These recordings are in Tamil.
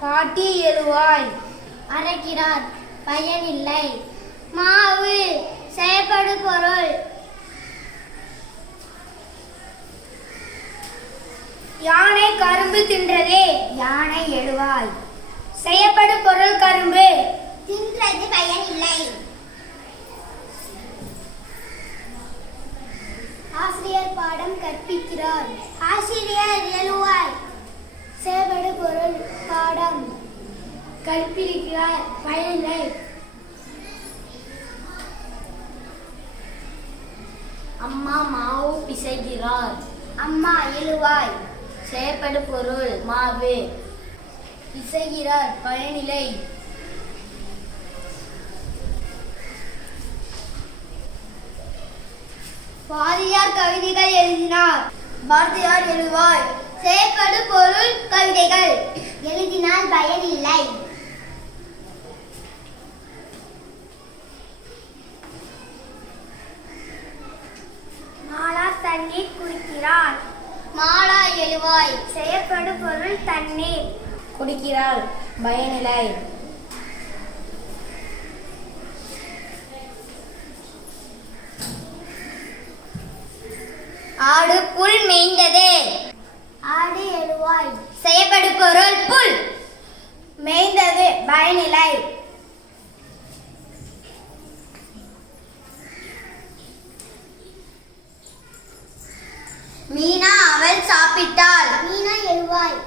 காட்டி எழுவாய். அரைக்கிறார். பயனில்லை. மாவு செயற்படு பொருள். யானை கரும்பு தின்றதே. யானை எழுவாய். செய்யப்படும் பொருள் கரும்பு. தின்றது பயனில்லை. ஆசிரியர் பாடம் கற்பிக்கிறார். ஆசிரியர் பொருள் பாடம். கற்பிக்கிறார். பயனில்லை. அம்மா மாவு பிசைகிறார். அம்மா எழுவாய். செயற்படு பொருள் மாவு. பிசைகிறார். பயனில்லை. பாரதியார் கவிதைகள் எழுதினார். பாரதியார் எழுவாய். செயற்படு பொருள் கவிதைகள். எழுதினால் பயனில்லை. மாலா தண்ணீர் குடிக்கிறார் மாலா எழுவாய். செயற்படு பொருள் தண்ணீர். குடிக்கிறாள். பயனிலை ஆடு புல் மேய்ந்தது. ஆடு எழுவாய் செயற்படு பொருள் புல் மேய்ந்தது பயனிலை மீனா அவள் சாப்பிட்டாள். மீனா எழுவாய்.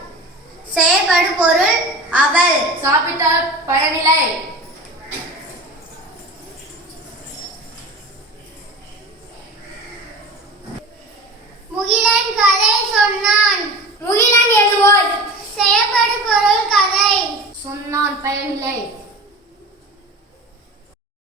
செயற்படு பொருள் அவள். சாப்பிட்டால் பயனிலை పేరు లేదు